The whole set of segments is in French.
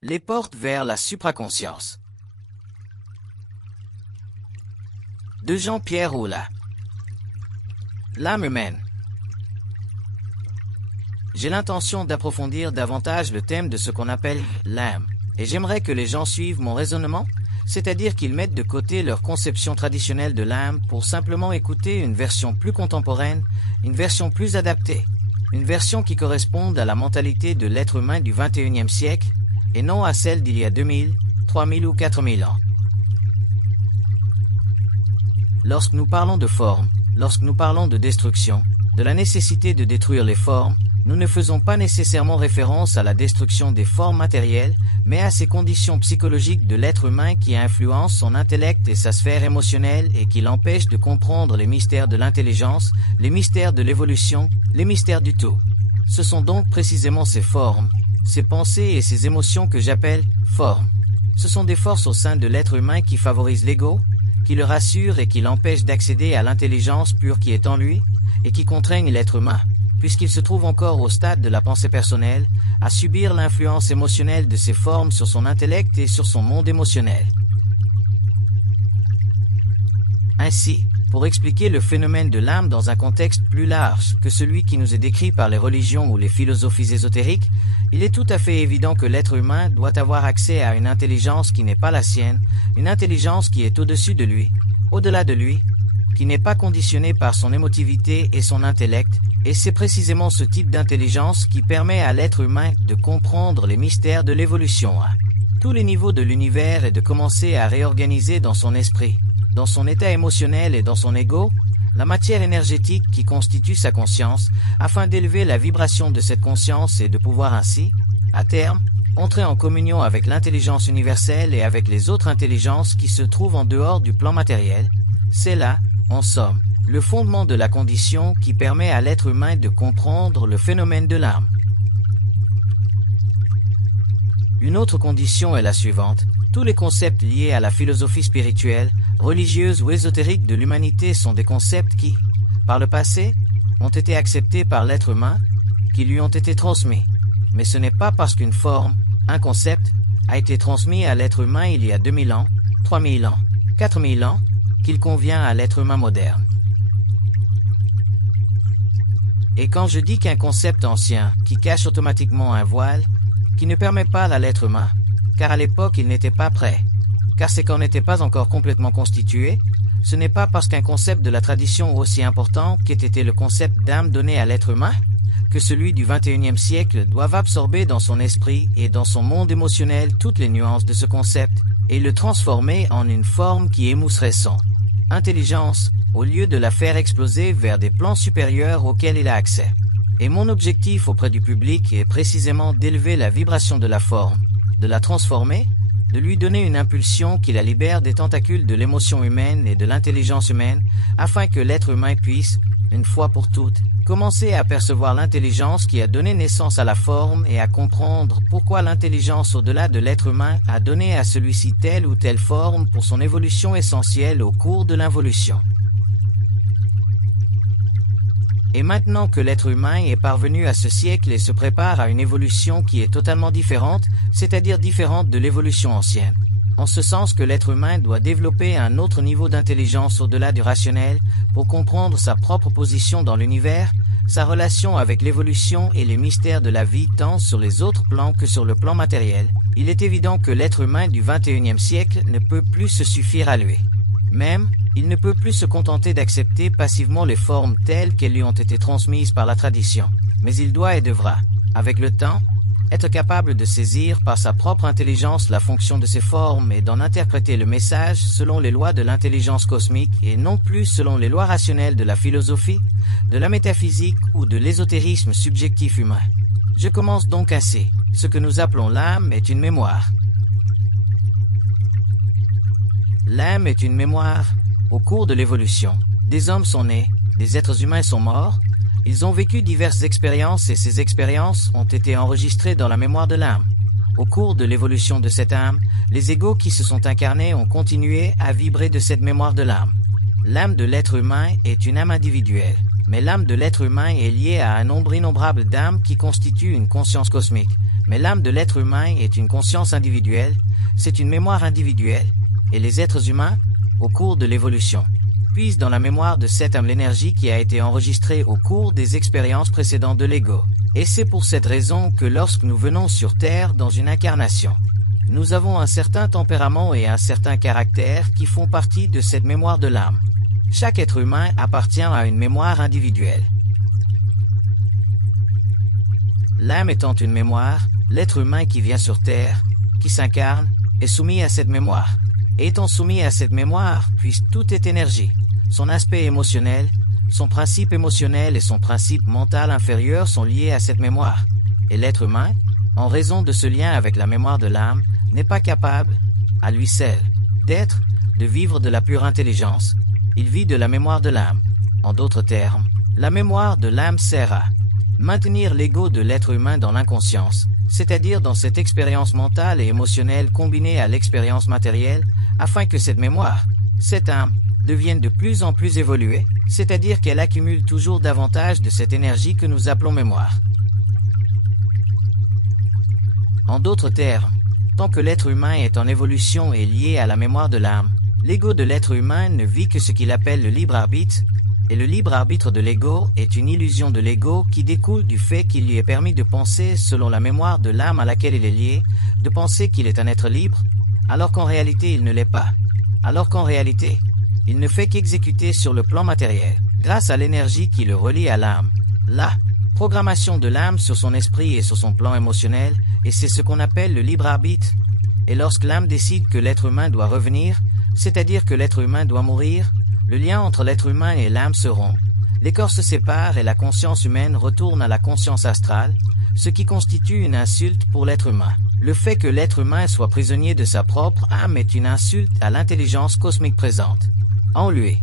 Les portes vers la supraconscience. De Jean-Pierre Oula. L'âme humaine. J'ai l'intention d'approfondir davantage le thème de ce qu'on appelle l'âme, et j'aimerais que les gens suivent mon raisonnement, c'est-à-dire qu'ils mettent de côté leur conception traditionnelle de l'âme pour simplement écouter une version plus contemporaine, une version plus adaptée, une version qui corresponde à la mentalité de l'être humain du 21e siècle, et non à celle d'il y a 2000, 3000 ou 4000 ans. Lorsque nous parlons de forme, lorsque nous parlons de destruction, de la nécessité de détruire les formes, nous ne faisons pas nécessairement référence à la destruction des formes matérielles, mais à ces conditions psychologiques de l'être humain qui influencent son intellect et sa sphère émotionnelle et qui l'empêchent de comprendre les mystères de l'intelligence, les mystères de l'évolution, les mystères du tout. Ce sont donc précisément ces formes, ces pensées et ces émotions que j'appelle formes. Ce sont des forces au sein de l'être humain qui favorisent l'ego, qui le rassurent et qui l'empêchent d'accéder à l'intelligence pure qui est en lui, et qui contraignent l'être humain, puisqu'il se trouve encore au stade de la pensée personnelle, à subir l'influence émotionnelle de ces formes sur son intellect et sur son monde émotionnel. Ainsi, pour expliquer le phénomène de l'âme dans un contexte plus large que celui qui nous est décrit par les religions ou les philosophies ésotériques, il est tout à fait évident que l'être humain doit avoir accès à une intelligence qui n'est pas la sienne, une intelligence qui est au-dessus de lui, au-delà de lui, qui n'est pas conditionnée par son émotivité et son intellect, et c'est précisément ce type d'intelligence qui permet à l'être humain de comprendre les mystères de l'évolution à tous les niveaux de l'univers et de commencer à réorganiser dans son esprit, dans son état émotionnel et dans son ego, la matière énergétique qui constitue sa conscience, afin d'élever la vibration de cette conscience et de pouvoir ainsi, à terme, entrer en communion avec l'intelligence universelle et avec les autres intelligences qui se trouvent en dehors du plan matériel. C'est là, en somme, le fondement de la condition qui permet à l'être humain de comprendre le phénomène de l'âme. Une autre condition est la suivante. Tous les concepts liés à la philosophie spirituelle, religieuse ou ésotérique de l'humanité sont des concepts qui, par le passé, ont été acceptés par l'être humain, qui lui ont été transmis. Mais ce n'est pas parce qu'une forme, un concept, a été transmis à l'être humain il y a 2000 ans, 3000 ans, 4000 ans, qu'il convient à l'être humain moderne. Et quand je dis qu'un concept ancien, qui cache automatiquement un voile, qui ne permet pas à l'être humain, car à l'époque il n'était pas prêt, car c'est qu'on n'était pas encore complètement constitué, ce n'est pas parce qu'un concept de la tradition aussi important qu'ait été le concept d'âme donné à l'être humain, que celui du 21e siècle doit absorber dans son esprit et dans son monde émotionnel toutes les nuances de ce concept, et le transformer en une forme qui émousserait son intelligence, au lieu de la faire exploser vers des plans supérieurs auxquels il a accès. Et mon objectif auprès du public est précisément d'élever la vibration de la forme, de la transformer, de lui donner une impulsion qui la libère des tentacules de l'émotion humaine et de l'intelligence humaine, afin que l'être humain puisse, une fois pour toutes, commencer à percevoir l'intelligence qui a donné naissance à la forme et à comprendre pourquoi l'intelligence au-delà de l'être humain a donné à celui-ci telle ou telle forme pour son évolution essentielle au cours de l'involution. Et maintenant que l'être humain est parvenu à ce siècle et se prépare à une évolution qui est totalement différente, c'est-à-dire différente de l'évolution ancienne, en ce sens que l'être humain doit développer un autre niveau d'intelligence au-delà du rationnel pour comprendre sa propre position dans l'univers, sa relation avec l'évolution et les mystères de la vie tant sur les autres plans que sur le plan matériel, il est évident que l'être humain du 21e siècle ne peut plus se suffire à lui. Même, il ne peut plus se contenter d'accepter passivement les formes telles qu'elles lui ont été transmises par la tradition, mais il doit et devra, avec le temps, être capable de saisir par sa propre intelligence la fonction de ces formes et d'en interpréter le message selon les lois de l'intelligence cosmique et non plus selon les lois rationnelles de la philosophie, de la métaphysique ou de l'ésotérisme subjectif humain. Je commence donc ainsi. Ce que nous appelons l'âme est une mémoire. L'âme est une mémoire. Au cours de l'évolution, des hommes sont nés, des êtres humains sont morts, ils ont vécu diverses expériences et ces expériences ont été enregistrées dans la mémoire de l'âme. Au cours de l'évolution de cette âme, les égos qui se sont incarnés ont continué à vibrer de cette mémoire de l'âme. L'âme de l'être humain est une âme individuelle, mais l'âme de l'être humain est liée à un nombre innombrable d'âmes qui constituent une conscience cosmique, Mais l'âme de l'être humain est une conscience individuelle, c'est une mémoire individuelle, et les êtres humains, au cours de l'évolution, puisent dans la mémoire de cette âme l'énergie qui a été enregistrée au cours des expériences précédentes de l'ego. Et c'est pour cette raison que lorsque nous venons sur Terre dans une incarnation, nous avons un certain tempérament et un certain caractère qui font partie de cette mémoire de l'âme. Chaque être humain appartient à une mémoire individuelle. L'âme étant une mémoire, l'être humain qui vient sur Terre, qui s'incarne, est soumis à cette mémoire. Et étant soumis à cette mémoire, puisque tout est énergie, son aspect émotionnel, son principe émotionnel et son principe mental inférieur sont liés à cette mémoire. Et l'être humain, en raison de ce lien avec la mémoire de l'âme, n'est pas capable, à lui seul, d'être, de vivre de la pure intelligence. Il vit de la mémoire de l'âme. En d'autres termes, la mémoire de l'âme sert à maintenir l'ego de l'être humain dans l'inconscience, c'est-à-dire dans cette expérience mentale et émotionnelle combinée à l'expérience matérielle, afin que cette mémoire, cette âme, devienne de plus en plus évoluée, c'est-à-dire qu'elle accumule toujours davantage de cette énergie que nous appelons mémoire. En d'autres termes, tant que l'être humain est en évolution et lié à la mémoire de l'âme, l'ego de l'être humain ne vit que ce qu'il appelle le libre arbitre, et le libre arbitre de l'ego est une illusion de l'ego qui découle du fait qu'il lui est permis de penser selon la mémoire de l'âme à laquelle il est lié, de penser qu'il est un être libre, alors qu'en réalité il ne l'est pas, alors qu'en réalité, il ne fait qu'exécuter sur le plan matériel, grâce à l'énergie qui le relie à l'âme. La programmation de l'âme sur son esprit et sur son plan émotionnel, et c'est ce qu'on appelle le libre arbitre. Et lorsque l'âme décide que l'être humain doit revenir, c'est-à-dire que l'être humain doit mourir, le lien entre l'être humain et l'âme se rompt. Les corps se séparent et la conscience humaine retourne à la conscience astrale, ce qui constitue une insulte pour l'être humain. Le fait que l'être humain soit prisonnier de sa propre âme est une insulte à l'intelligence cosmique présente en lui.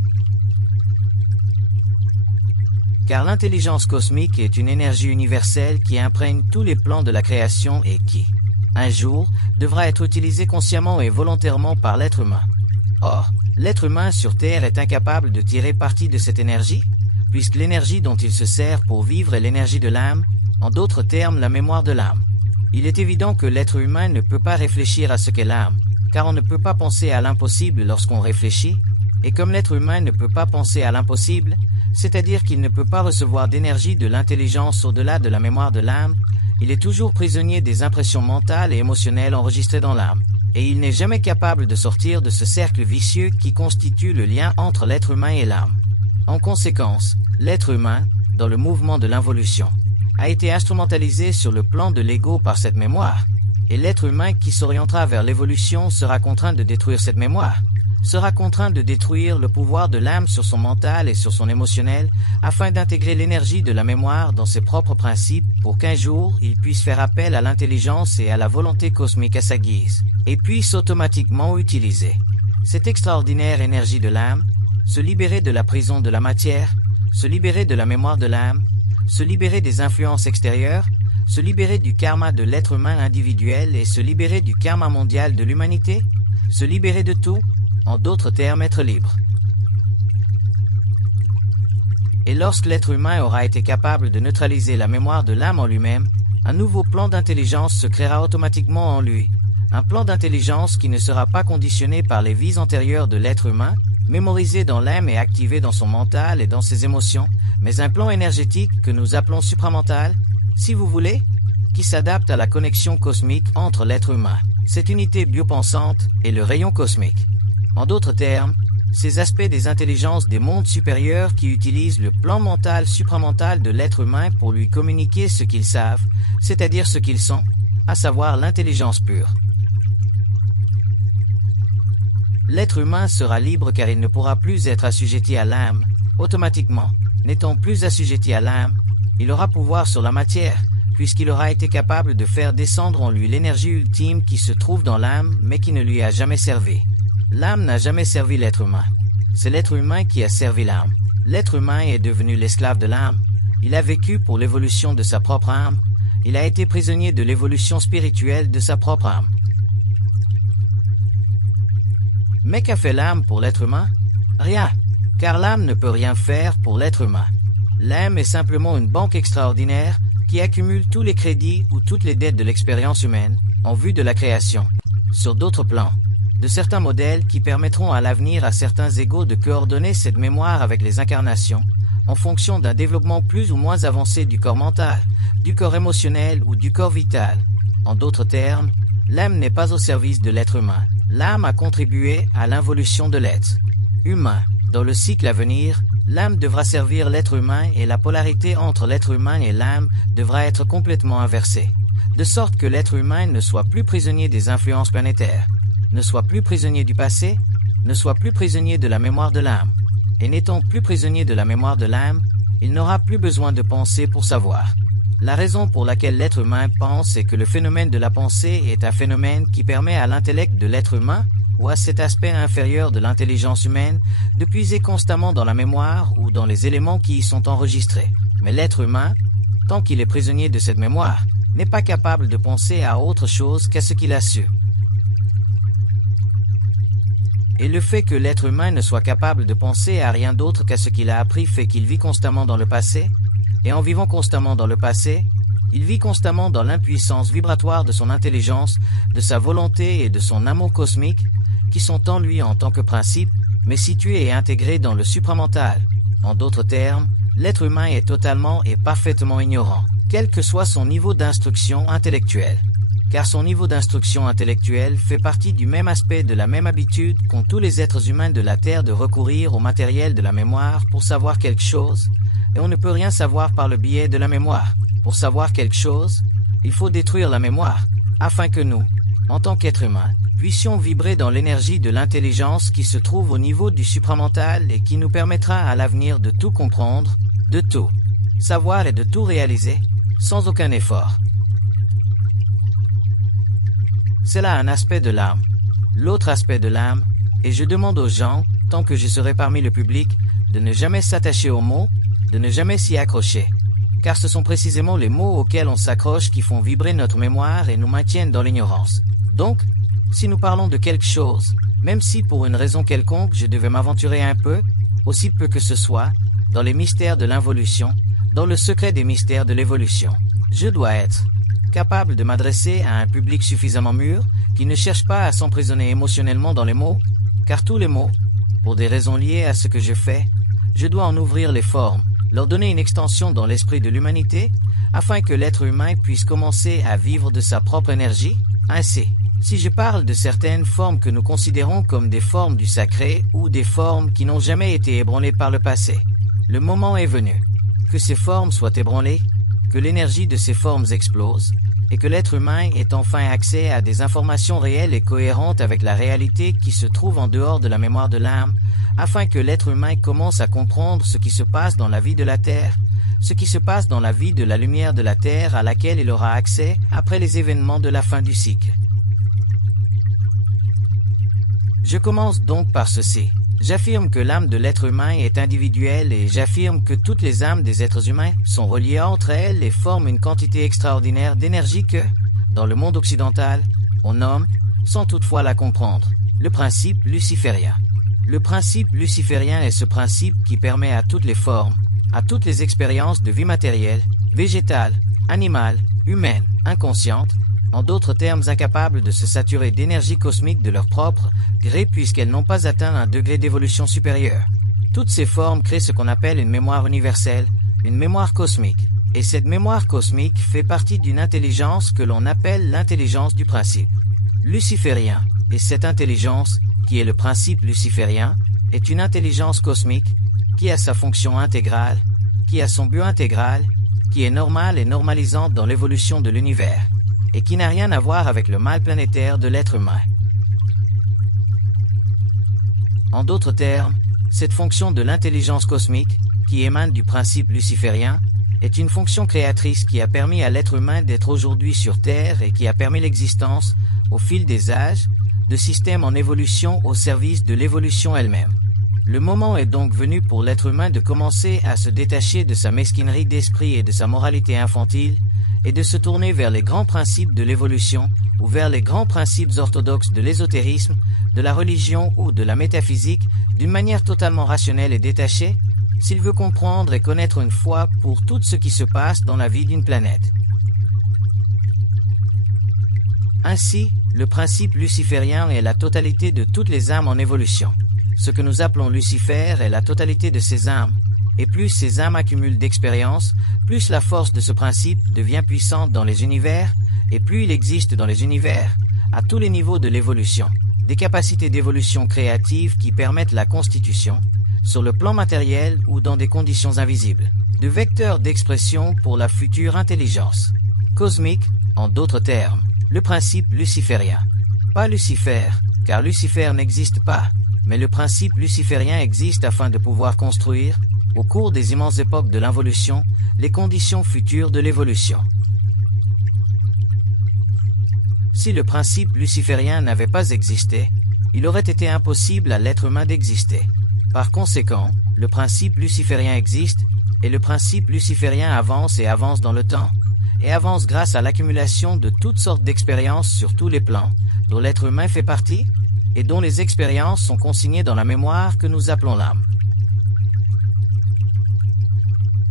Car l'intelligence cosmique est une énergie universelle qui imprègne tous les plans de la création et qui, un jour, devra être utilisée consciemment et volontairement par l'être humain. Or, l'être humain sur Terre est incapable de tirer parti de cette énergie, puisque l'énergie dont il se sert pour vivre est l'énergie de l'âme, en d'autres termes la mémoire de l'âme. Il est évident que l'être humain ne peut pas réfléchir à ce qu'est l'âme, car on ne peut pas penser à l'impossible lorsqu'on réfléchit, et comme l'être humain ne peut pas penser à l'impossible, c'est-à-dire qu'il ne peut pas recevoir d'énergie de l'intelligence au-delà de la mémoire de l'âme, il est toujours prisonnier des impressions mentales et émotionnelles enregistrées dans l'âme, et il n'est jamais capable de sortir de ce cercle vicieux qui constitue le lien entre l'être humain et l'âme. En conséquence, l'être humain, dans le mouvement de l'involution, a été instrumentalisé sur le plan de l'ego par cette mémoire, et l'être humain qui s'orientera vers l'évolution sera contraint de détruire cette mémoire, sera contraint de détruire le pouvoir de l'âme sur son mental et sur son émotionnel afin d'intégrer l'énergie de la mémoire dans ses propres principes pour qu'un jour il puisse faire appel à l'intelligence et à la volonté cosmique à sa guise et puisse automatiquement utiliser cette extraordinaire énergie de l'âme, se libérer de la prison de la matière, se libérer de la mémoire de l'âme, se libérer des influences extérieures, se libérer du karma de l'être humain individuel et se libérer du karma mondial de l'humanité, se libérer de tout, en d'autres termes être libre. Et lorsque l'être humain aura été capable de neutraliser la mémoire de l'âme en lui-même, un nouveau plan d'intelligence se créera automatiquement en lui, un plan d'intelligence qui ne sera pas conditionné par les vies antérieures de l'être humain, mémorisé dans l'âme et activé dans son mental et dans ses émotions, mais un plan énergétique que nous appelons supramental, si vous voulez, qui s'adapte à la connexion cosmique entre l'être humain, cette unité biopensante et le rayon cosmique. En d'autres termes, ces aspects des intelligences des mondes supérieurs qui utilisent le plan mental supramental de l'être humain pour lui communiquer ce qu'ils savent, c'est-à-dire ce qu'ils sont, à savoir l'intelligence pure. L'être humain sera libre car il ne pourra plus être assujetti à l'âme. Automatiquement, n'étant plus assujetti à l'âme, il aura pouvoir sur la matière, puisqu'il aura été capable de faire descendre en lui l'énergie ultime qui se trouve dans l'âme mais qui ne lui a jamais servi. L'âme n'a jamais servi l'être humain. C'est l'être humain qui a servi l'âme. L'être humain est devenu l'esclave de l'âme. Il a vécu pour l'évolution de sa propre âme. Il a été prisonnier de l'évolution spirituelle de sa propre âme. Mais qu'a fait l'âme pour l'être humain? Rien, car l'âme ne peut rien faire pour l'être humain. L'âme est simplement une banque extraordinaire qui accumule tous les crédits ou toutes les dettes de l'expérience humaine en vue de la création, sur d'autres plans, de certains modèles qui permettront à l'avenir à certains égaux de coordonner cette mémoire avec les incarnations, en fonction d'un développement plus ou moins avancé du corps mental, du corps émotionnel ou du corps vital. En d'autres termes, l'âme n'est pas au service de l'être humain. L'âme a contribué à l'involution de l'être humain. Dans le cycle à venir, l'âme devra servir l'être humain et la polarité entre l'être humain et l'âme devra être complètement inversée, de sorte que l'être humain ne soit plus prisonnier des influences planétaires, ne soit plus prisonnier du passé, ne soit plus prisonnier de la mémoire de l'âme. Et n'étant plus prisonnier de la mémoire de l'âme, il n'aura plus besoin de penser pour savoir. La raison pour laquelle l'être humain pense est que le phénomène de la pensée est un phénomène qui permet à l'intellect de l'être humain, ou à cet aspect inférieur de l'intelligence humaine, de puiser constamment dans la mémoire ou dans les éléments qui y sont enregistrés. Mais l'être humain, tant qu'il est prisonnier de cette mémoire, n'est pas capable de penser à autre chose qu'à ce qu'il a su. Et le fait que l'être humain ne soit capable de penser à rien d'autre qu'à ce qu'il a appris fait qu'il vit constamment dans le passé, et en vivant constamment dans le passé, il vit constamment dans l'impuissance vibratoire de son intelligence, de sa volonté et de son amour cosmique, qui sont en lui en tant que principe, mais situés et intégrés dans le supramental. En d'autres termes, l'être humain est totalement et parfaitement ignorant, quel que soit son niveau d'instruction intellectuelle. Car son niveau d'instruction intellectuelle fait partie du même aspect de la même habitude qu'ont tous les êtres humains de la Terre de recourir au matériel de la mémoire pour savoir quelque chose, et on ne peut rien savoir par le biais de la mémoire. Pour savoir quelque chose, il faut détruire la mémoire, afin que nous, en tant qu'êtres humains, puissions vibrer dans l'énergie de l'intelligence qui se trouve au niveau du supramental et qui nous permettra à l'avenir de tout comprendre, de tout savoir et de tout réaliser, sans aucun effort. C'est là un aspect de l'âme. L'autre aspect de l'âme, et je demande aux gens, tant que je serai parmi le public, de ne jamais s'attacher aux mots, de ne jamais s'y accrocher. Car ce sont précisément les mots auxquels on s'accroche qui font vibrer notre mémoire et nous maintiennent dans l'ignorance. Donc, si nous parlons de quelque chose, même si pour une raison quelconque je devais m'aventurer un peu, aussi peu que ce soit, dans les mystères de l'involution, dans le secret des mystères de l'évolution, je dois être capable de m'adresser à un public suffisamment mûr qui ne cherche pas à s'emprisonner émotionnellement dans les mots, car tous les mots, pour des raisons liées à ce que je fais, je dois en ouvrir les formes, leur donner une extension dans l'esprit de l'humanité, afin que l'être humain puisse commencer à vivre de sa propre énergie. Ainsi, si je parle de certaines formes que nous considérons comme des formes du sacré ou des formes qui n'ont jamais été ébranlées par le passé, le moment est venu que ces formes soient ébranlées, que l'énergie de ces formes explose, et que l'être humain ait enfin accès à des informations réelles et cohérentes avec la réalité qui se trouve en dehors de la mémoire de l'âme, afin que l'être humain commence à comprendre ce qui se passe dans la vie de la Terre, ce qui se passe dans la vie de la lumière de la Terre à laquelle il aura accès après les événements de la fin du cycle. Je commence donc par ceci. J'affirme que l'âme de l'être humain est individuelle et j'affirme que toutes les âmes des êtres humains sont reliées entre elles et forment une quantité extraordinaire d'énergie que, dans le monde occidental, on nomme, sans toutefois la comprendre, le principe luciférien. Le principe luciférien est ce principe qui permet à toutes les formes, à toutes les expériences de vie matérielle, végétale, animale, humaine, inconsciente, en d'autres termes incapables de se saturer d'énergie cosmique de leur propre gré puisqu'elles n'ont pas atteint un degré d'évolution supérieur. Toutes ces formes créent ce qu'on appelle une mémoire universelle, une mémoire cosmique. Et cette mémoire cosmique fait partie d'une intelligence que l'on appelle l'intelligence du principe luciférien. Et cette intelligence, qui est le principe luciférien, est une intelligence cosmique qui a sa fonction intégrale, qui a son but intégral, qui est normale et normalisante dans l'évolution de l'univers, et qui n'a rien à voir avec le mal planétaire de l'être humain. En d'autres termes, cette fonction de l'intelligence cosmique, qui émane du principe luciférien, est une fonction créatrice qui a permis à l'être humain d'être aujourd'hui sur Terre et qui a permis l'existence, au fil des âges, de systèmes en évolution au service de l'évolution elle-même. Le moment est donc venu pour l'être humain de commencer à se détacher de sa mesquinerie d'esprit et de sa moralité infantile, et de se tourner vers les grands principes de l'évolution ou vers les grands principes orthodoxes de l'ésotérisme, de la religion ou de la métaphysique d'une manière totalement rationnelle et détachée, s'il veut comprendre et connaître une fois pour tout ce qui se passe dans la vie d'une planète. Ainsi, le principe luciférien est la totalité de toutes les âmes en évolution. Ce que nous appelons Lucifer est la totalité de ces âmes. Et plus ces âmes accumulent d'expérience, plus la force de ce principe devient puissante dans les univers, et plus il existe dans les univers, à tous les niveaux de l'évolution, des capacités d'évolution créative qui permettent la constitution, sur le plan matériel ou dans des conditions invisibles, de vecteurs d'expression pour la future intelligence cosmique, en d'autres termes, le principe luciférien. Pas Lucifer, car Lucifer n'existe pas, mais le principe luciférien existe afin de pouvoir construire, au cours des immenses époques de l'involution, les conditions futures de l'évolution. Si le principe luciférien n'avait pas existé, il aurait été impossible à l'être humain d'exister. Par conséquent, le principe luciférien existe, et le principe luciférien avance et avance dans le temps, et avance grâce à l'accumulation de toutes sortes d'expériences sur tous les plans, dont l'être humain fait partie, et dont les expériences sont consignées dans la mémoire que nous appelons l'âme.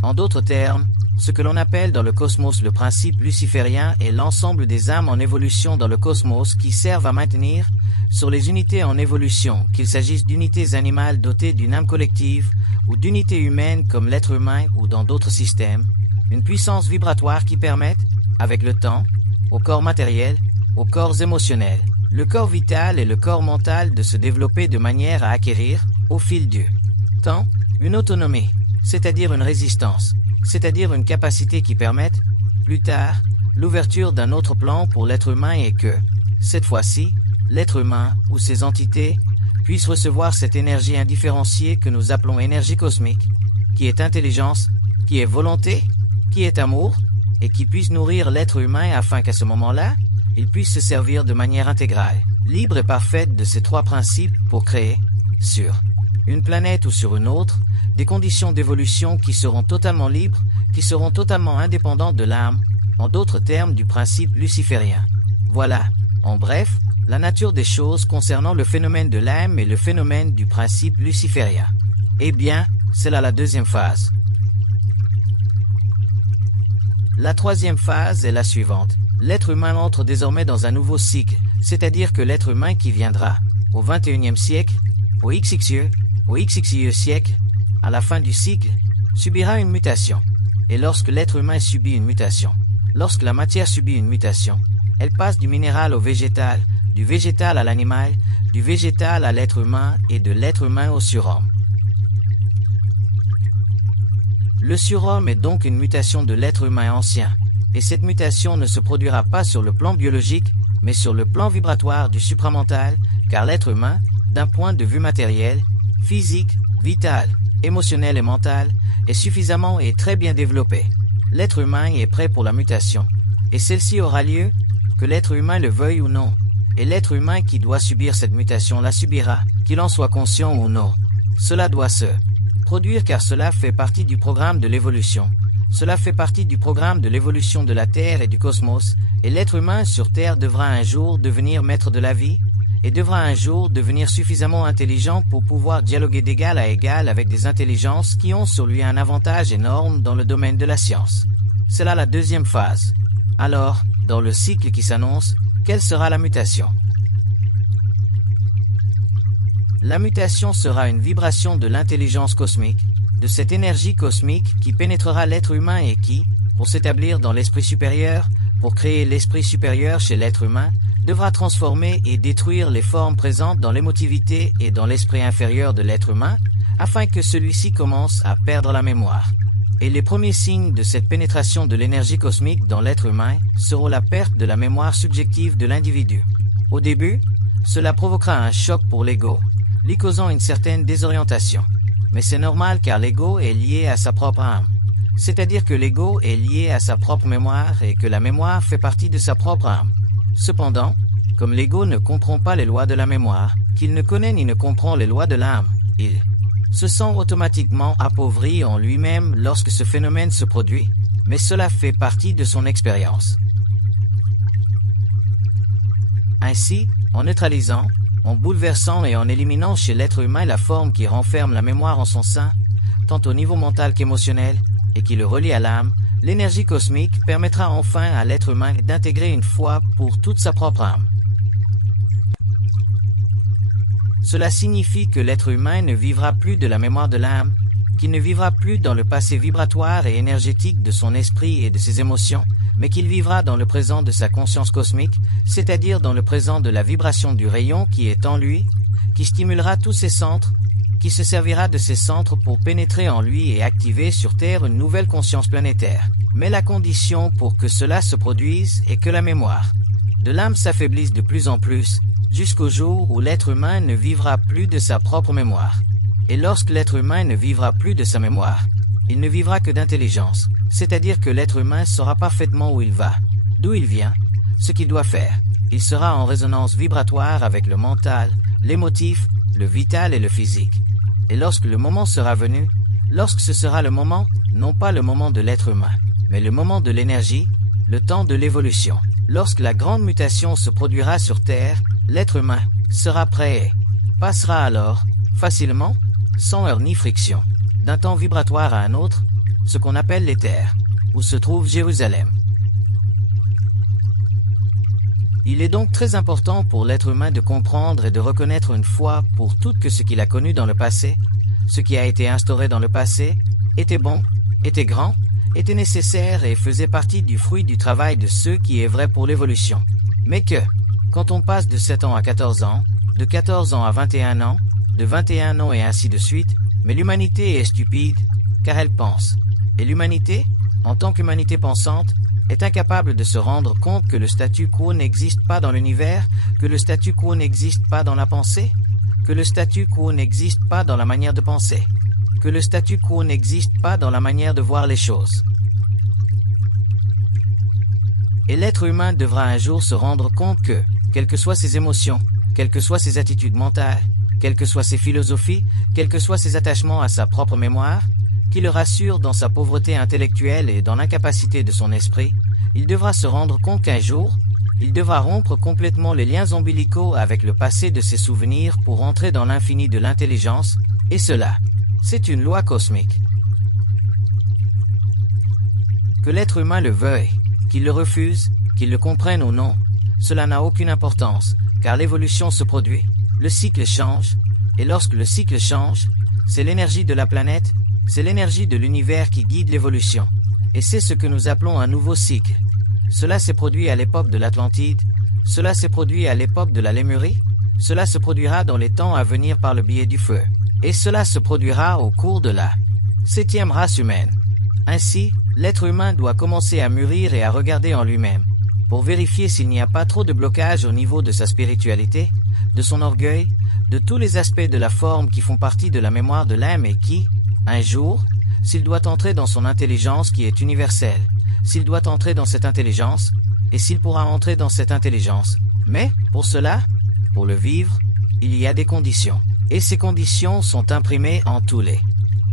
En d'autres termes, ce que l'on appelle dans le cosmos le principe luciférien est l'ensemble des âmes en évolution dans le cosmos qui servent à maintenir, sur les unités en évolution, qu'il s'agisse d'unités animales dotées d'une âme collective, ou d'unités humaines comme l'être humain ou dans d'autres systèmes, une puissance vibratoire qui permette, avec le temps, au corps matériel, aux corps émotionnels, le corps vital et le corps mental de se développer de manière à acquérir, au fil du temps, une autonomie, c'est-à-dire une résistance, c'est-à-dire une capacité qui permette, plus tard, l'ouverture d'un autre plan pour l'être humain et que, cette fois-ci, l'être humain ou ses entités puissent recevoir cette énergie indifférenciée que nous appelons énergie cosmique, qui est intelligence, qui est volonté, qui est amour, et qui puisse nourrir l'être humain afin qu'à ce moment-là, il puisse se servir de manière intégrale, libre et parfaite de ces trois principes pour créer, sur une planète ou sur une autre, des conditions d'évolution qui seront totalement libres, qui seront totalement indépendantes de l'âme, en d'autres termes du principe luciférien. Voilà, en bref, la nature des choses concernant le phénomène de l'âme et le phénomène du principe luciférien. Eh bien, c'est là la deuxième phase. La troisième phase est la suivante. L'être humain entre désormais dans un nouveau cycle, c'est-à-dire que l'être humain qui viendra, au XXIe siècle, au XXIe siècle, à la fin du cycle, subira une mutation. Et lorsque l'être humain subit une mutation, lorsque la matière subit une mutation, elle passe du minéral au végétal, du végétal à l'animal, du végétal à l'être humain et de l'être humain au surhomme. Le surhomme est donc une mutation de l'être humain ancien, et cette mutation ne se produira pas sur le plan biologique, mais sur le plan vibratoire du supramental, car l'être humain, d'un point de vue matériel, physique, vital, émotionnel et mental, est suffisamment et très bien développé. L'être humain est prêt pour la mutation, et celle-ci aura lieu, que l'être humain le veuille ou non, et l'être humain qui doit subir cette mutation la subira, qu'il en soit conscient ou non. Cela doit se produire car cela fait partie du programme de l'évolution. Cela fait partie du programme de l'évolution de la Terre et du cosmos, et l'être humain sur Terre devra un jour devenir maître de la vie, et devra un jour devenir suffisamment intelligent pour pouvoir dialoguer d'égal à égal avec des intelligences qui ont sur lui un avantage énorme dans le domaine de la science. C'est là la deuxième phase. Alors, dans le cycle qui s'annonce, quelle sera la mutation? La mutation sera une vibration de l'intelligence cosmique, de cette énergie cosmique qui pénétrera l'être humain et qui, pour s'établir dans l'esprit supérieur, pour créer l'esprit supérieur chez l'être humain, devra transformer et détruire les formes présentes dans l'émotivité et dans l'esprit inférieur de l'être humain, afin que celui-ci commence à perdre la mémoire. Et les premiers signes de cette pénétration de l'énergie cosmique dans l'être humain seront la perte de la mémoire subjective de l'individu. Au début, cela provoquera un choc pour l'ego, lui causant une certaine désorientation. Mais c'est normal car l'ego est lié à sa propre âme. C'est-à-dire que l'ego est lié à sa propre mémoire et que la mémoire fait partie de sa propre âme. Cependant, comme l'ego ne comprend pas les lois de la mémoire, qu'il ne connaît ni ne comprend les lois de l'âme, il se sent automatiquement appauvri en lui-même lorsque ce phénomène se produit, mais cela fait partie de son expérience. Ainsi, en neutralisant, en bouleversant et en éliminant chez l'être humain la forme qui renferme la mémoire en son sein, tant au niveau mental qu'émotionnel, et qui le relie à l'âme, l'énergie cosmique permettra enfin à l'être humain d'intégrer une foi pour toute sa propre âme. Cela signifie que l'être humain ne vivra plus de la mémoire de l'âme, qu'il ne vivra plus dans le passé vibratoire et énergétique de son esprit et de ses émotions, mais qu'il vivra dans le présent de sa conscience cosmique, c'est-à-dire dans le présent de la vibration du rayon qui est en lui, qui stimulera tous ses centres, qui se servira de ces centres pour pénétrer en lui et activer sur Terre une nouvelle conscience planétaire. Mais la condition pour que cela se produise est que la mémoire de l'âme s'affaiblisse de plus en plus, jusqu'au jour où l'être humain ne vivra plus de sa propre mémoire. Et lorsque l'être humain ne vivra plus de sa mémoire, il ne vivra que d'intelligence, c'est-à-dire que l'être humain saura parfaitement où il va, d'où il vient, ce qu'il doit faire. Il sera en résonance vibratoire avec le mental, l'émotif, le vital et le physique. Et lorsque le moment sera venu, lorsque ce sera le moment, non pas le moment de l'être humain, mais le moment de l'énergie, le temps de l'évolution. Lorsque la grande mutation se produira sur Terre, l'être humain sera prêt et passera alors, facilement, sans heurts ni friction, d'un temps vibratoire à un autre, ce qu'on appelle l'éther, où se trouve Jérusalem. Il est donc très important pour l'être humain de comprendre et de reconnaître une foi pour tout que ce qu'il a connu dans le passé, ce qui a été instauré dans le passé, était bon, était grand, était nécessaire et faisait partie du fruit du travail de ceux qui est vrai pour l'évolution. Mais que, quand on passe de 7 ans à 14 ans, de 14 ans à 21 ans, de 21 ans et ainsi de suite, mais l'humanité est stupide, car elle pense. Et l'humanité, en tant qu'humanité pensante, est incapable de se rendre compte que le statu quo n'existe pas dans l'univers, que le statu quo n'existe pas dans la pensée, que le statu quo n'existe pas dans la manière de penser, que le statu quo n'existe pas dans la manière de voir les choses. Et l'être humain devra un jour se rendre compte que, quelles que soient ses émotions, quelles que soient ses attitudes mentales, quelles que soient ses philosophies, quels que soient ses attachements à sa propre mémoire, qui le rassure dans sa pauvreté intellectuelle et dans l'incapacité de son esprit, il devra se rendre compte qu'un jour, il devra rompre complètement les liens ombilicaux avec le passé de ses souvenirs pour entrer dans l'infini de l'intelligence, et cela, c'est une loi cosmique. Que l'être humain le veuille, qu'il le refuse, qu'il le comprenne ou non, cela n'a aucune importance, car l'évolution se produit, le cycle change, et lorsque le cycle change, c'est l'énergie de la planète, c'est l'énergie de l'univers qui guide l'évolution, et c'est ce que nous appelons un nouveau cycle. Cela s'est produit à l'époque de l'Atlantide, cela s'est produit à l'époque de la Lémurie, cela se produira dans les temps à venir par le biais du feu, et cela se produira au cours de la 7e race humaine. Ainsi, l'être humain doit commencer à mûrir et à regarder en lui-même, pour vérifier s'il n'y a pas trop de blocage au niveau de sa spiritualité, de son orgueil, de tous les aspects de la forme qui font partie de la mémoire de l'âme et qui, un jour, s'il doit entrer dans son intelligence qui est universelle, s'il doit entrer dans cette intelligence, et s'il pourra entrer dans cette intelligence. Mais, pour cela, pour le vivre, il y a des conditions. Et ces conditions sont imprimées en tous les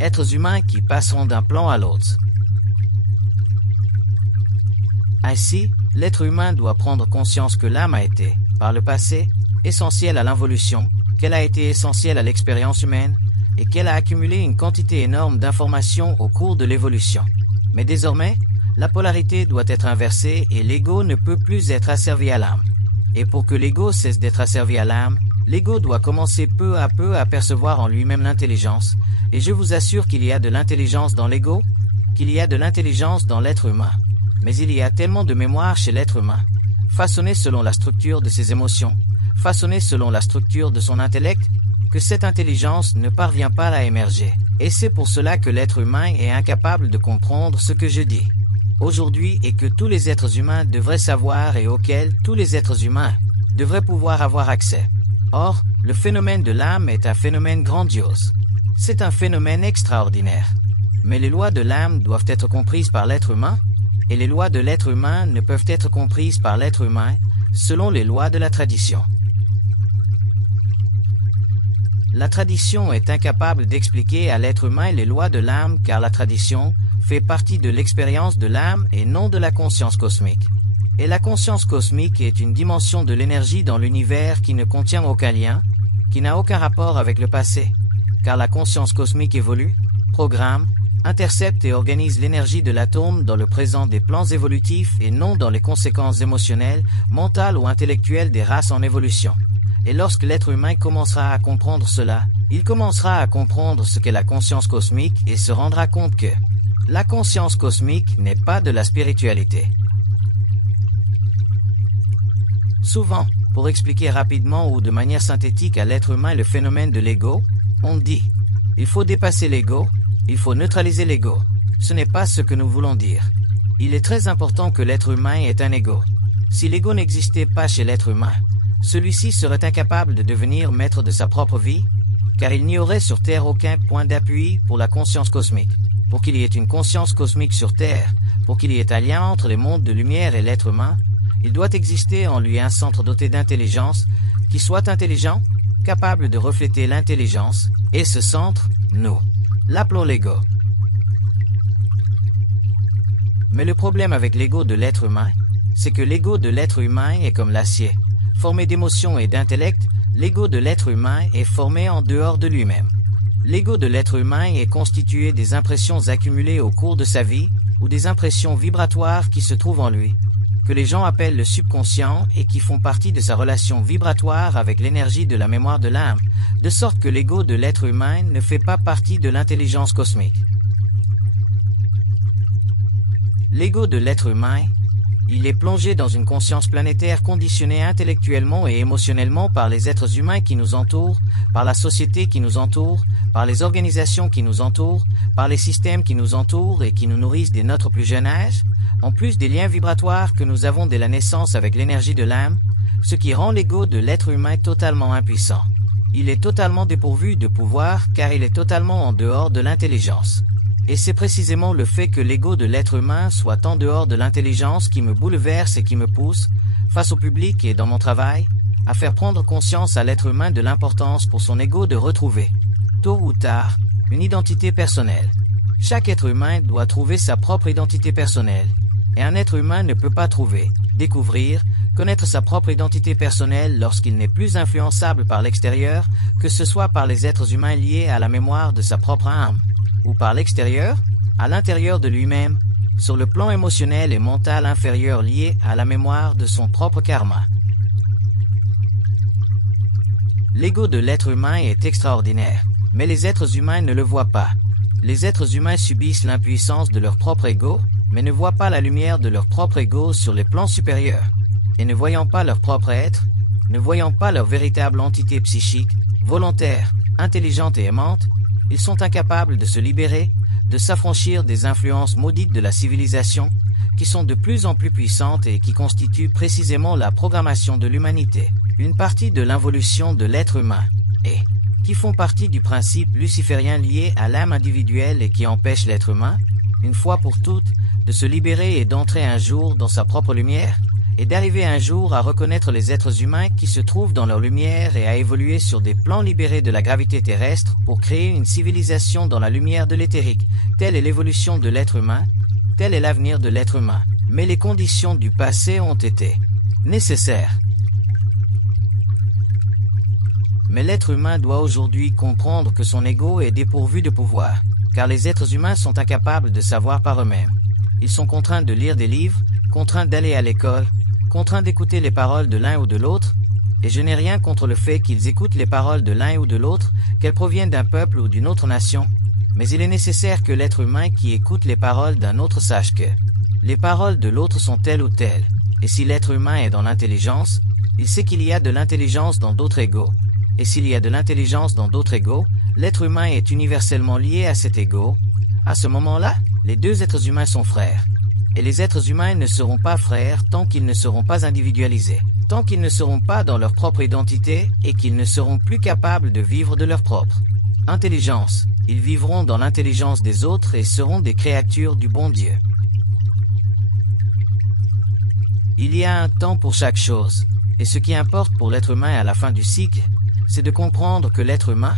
êtres humains qui passeront d'un plan à l'autre. Ainsi, l'être humain doit prendre conscience que l'âme a été, par le passé, essentielle à l'involution, qu'elle a été essentielle à l'expérience humaine, et qu'elle a accumulé une quantité énorme d'informations au cours de l'évolution. Mais désormais, la polarité doit être inversée et l'ego ne peut plus être asservi à l'âme. Et pour que l'ego cesse d'être asservi à l'âme, l'ego doit commencer peu à peu à percevoir en lui-même l'intelligence, et je vous assure qu'il y a de l'intelligence dans l'ego, qu'il y a de l'intelligence dans l'être humain. Mais il y a tellement de mémoire chez l'être humain, façonnée selon la structure de ses émotions, façonnée selon la structure de son intellect, que cette intelligence ne parvient pas à émerger. Et c'est pour cela que l'être humain est incapable de comprendre ce que je dis aujourd'hui et que tous les êtres humains devraient savoir et auquel tous les êtres humains devraient pouvoir avoir accès. Or, le phénomène de l'âme est un phénomène grandiose. C'est un phénomène extraordinaire. Mais les lois de l'âme doivent être comprises par l'être humain, et les lois de l'être humain ne peuvent être comprises par l'être humain selon les lois de la tradition. La tradition est incapable d'expliquer à l'être humain les lois de l'âme car la tradition fait partie de l'expérience de l'âme et non de la conscience cosmique. Et la conscience cosmique est une dimension de l'énergie dans l'univers qui ne contient aucun lien, qui n'a aucun rapport avec le passé, car la conscience cosmique évolue, programme, intercepte et organise l'énergie de l'atome dans le présent des plans évolutifs et non dans les conséquences émotionnelles, mentales ou intellectuelles des races en évolution. Et lorsque l'être humain commencera à comprendre cela, il commencera à comprendre ce qu'est la conscience cosmique et se rendra compte que la conscience cosmique n'est pas de la spiritualité. Souvent, pour expliquer rapidement ou de manière synthétique à l'être humain le phénomène de l'ego, on dit « il faut dépasser l'ego », il faut neutraliser l'ego. Ce n'est pas ce que nous voulons dire. Il est très important que l'être humain ait un ego. Si l'ego n'existait pas chez l'être humain, celui-ci serait incapable de devenir maître de sa propre vie, car il n'y aurait sur Terre aucun point d'appui pour la conscience cosmique. Pour qu'il y ait une conscience cosmique sur Terre, pour qu'il y ait un lien entre les mondes de lumière et l'être humain, il doit exister en lui un centre doté d'intelligence, qui soit intelligent, capable de refléter l'intelligence, et ce centre, nous l'appelons l'ego. Mais le problème avec l'ego de l'être humain, c'est que l'ego de l'être humain est comme l'acier. Formé d'émotions et d'intellect, l'ego de l'être humain est formé en dehors de lui-même. L'ego de l'être humain est constitué des impressions accumulées au cours de sa vie, ou des impressions vibratoires qui se trouvent en lui, que les gens appellent le subconscient et qui font partie de sa relation vibratoire avec l'énergie de la mémoire de l'âme, de sorte que l'ego de l'être humain ne fait pas partie de l'intelligence cosmique. L'ego de l'être humain, il est plongé dans une conscience planétaire conditionnée intellectuellement et émotionnellement par les êtres humains qui nous entourent, par la société qui nous entoure, par les organisations qui nous entourent, par les systèmes qui nous entourent et qui nous nourrissent dès notre plus jeune âge, en plus des liens vibratoires que nous avons dès la naissance avec l'énergie de l'âme, ce qui rend l'ego de l'être humain totalement impuissant. Il est totalement dépourvu de pouvoir car il est totalement en dehors de l'intelligence. Et c'est précisément le fait que l'ego de l'être humain soit en dehors de l'intelligence qui me bouleverse et qui me pousse, face au public et dans mon travail, à faire prendre conscience à l'être humain de l'importance pour son ego de retrouver, tôt ou tard, une identité personnelle. Chaque être humain doit trouver sa propre identité personnelle. Et un être humain ne peut pas trouver, découvrir, connaître sa propre identité personnelle lorsqu'il n'est plus influençable par l'extérieur, que ce soit par les êtres humains liés à la mémoire de sa propre âme, ou par l'extérieur, à l'intérieur de lui-même, sur le plan émotionnel et mental inférieur lié à la mémoire de son propre karma. L'ego de l'être humain est extraordinaire, mais les êtres humains ne le voient pas. Les êtres humains subissent l'impuissance de leur propre ego, mais ne voient pas la lumière de leur propre ego sur les plans supérieurs. Et ne voyant pas leur propre être, ne voyant pas leur véritable entité psychique, volontaire, intelligente et aimante, ils sont incapables de se libérer, de s'affranchir des influences maudites de la civilisation, qui sont de plus en plus puissantes et qui constituent précisément la programmation de l'humanité, une partie de l'involution de l'être humain, et qui font partie du principe luciférien lié à l'âme individuelle et qui empêchent l'être humain, une fois pour toutes, de se libérer et d'entrer un jour dans sa propre lumière, et d'arriver un jour à reconnaître les êtres humains qui se trouvent dans leur lumière et à évoluer sur des plans libérés de la gravité terrestre pour créer une civilisation dans la lumière de l'éthérique. Telle est l'évolution de l'être humain, tel est l'avenir de l'être humain. Mais les conditions du passé ont été nécessaires. Mais l'être humain doit aujourd'hui comprendre que son ego est dépourvu de pouvoir, car les êtres humains sont incapables de savoir par eux-mêmes. Ils sont contraints de lire des livres, contraints d'aller à l'école, contraints d'écouter les paroles de l'un ou de l'autre, et je n'ai rien contre le fait qu'ils écoutent les paroles de l'un ou de l'autre, qu'elles proviennent d'un peuple ou d'une autre nation, mais il est nécessaire que l'être humain qui écoute les paroles d'un autre sache que les paroles de l'autre sont telles ou telles, et si l'être humain est dans l'intelligence, il sait qu'il y a de l'intelligence dans d'autres égos, et s'il y a de l'intelligence dans d'autres égos, l'être humain est universellement lié à cet ego. À ce moment-là, les deux êtres humains sont frères. Et les êtres humains ne seront pas frères tant qu'ils ne seront pas individualisés, tant qu'ils ne seront pas dans leur propre identité et qu'ils ne seront plus capables de vivre de leur propre intelligence. Ils vivront dans l'intelligence des autres et seront des créatures du bon Dieu. Il y a un temps pour chaque chose, et ce qui importe pour l'être humain à la fin du cycle, c'est de comprendre que l'être humain,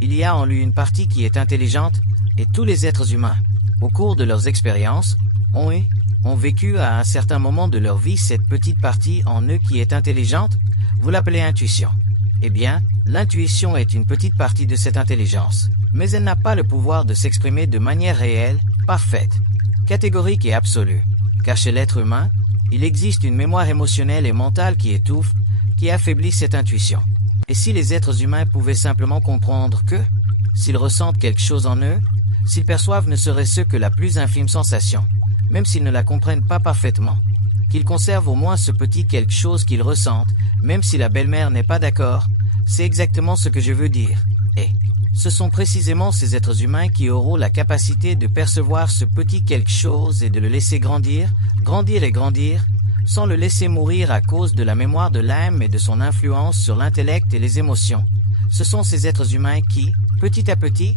il y a en lui une partie qui est intelligente, et tous les êtres humains, au cours de leurs expériences, ont vécu à un certain moment de leur vie cette petite partie en eux qui est intelligente, vous l'appelez intuition. Eh bien, l'intuition est une petite partie de cette intelligence. mais elle n'a pas le pouvoir de s'exprimer de manière réelle, parfaite, catégorique et absolue, car chez l'être humain, il existe une mémoire émotionnelle et mentale qui étouffe, qui affaiblit cette intuition. Et si les êtres humains pouvaient simplement comprendre que, s'ils ressentent quelque chose en eux, s'ils perçoivent ne serait-ce que la plus infime sensation, même s'ils ne la comprennent pas parfaitement, qu'ils conservent au moins ce petit quelque chose qu'ils ressentent, même si la belle-mère n'est pas d'accord, c'est exactement ce que je veux dire. Et ce sont précisément ces êtres humains qui auront la capacité de percevoir ce petit quelque chose et de le laisser grandir, grandir et grandir, sans le laisser mourir à cause de la mémoire de l'âme et de son influence sur l'intellect et les émotions. Ce sont ces êtres humains qui, petit à petit,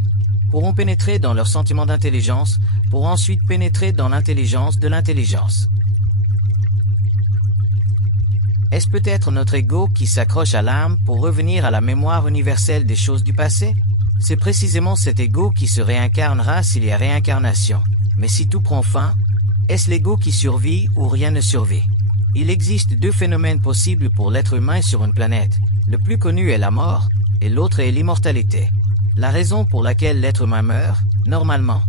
pourront pénétrer dans leur sentiment d'intelligence, pour ensuite pénétrer dans l'intelligence de l'intelligence. Est-ce peut-être notre ego qui s'accroche à l'âme pour revenir à la mémoire universelle des choses du passé? C'est précisément cet ego qui se réincarnera s'il y a réincarnation. Mais si tout prend fin, est-ce l'ego qui survit ou rien ne survit? Il existe deux phénomènes possibles pour l'être humain sur une planète. Le plus connu est la mort, et l'autre est l'immortalité. La raison pour laquelle l'être humain meurt, normalement,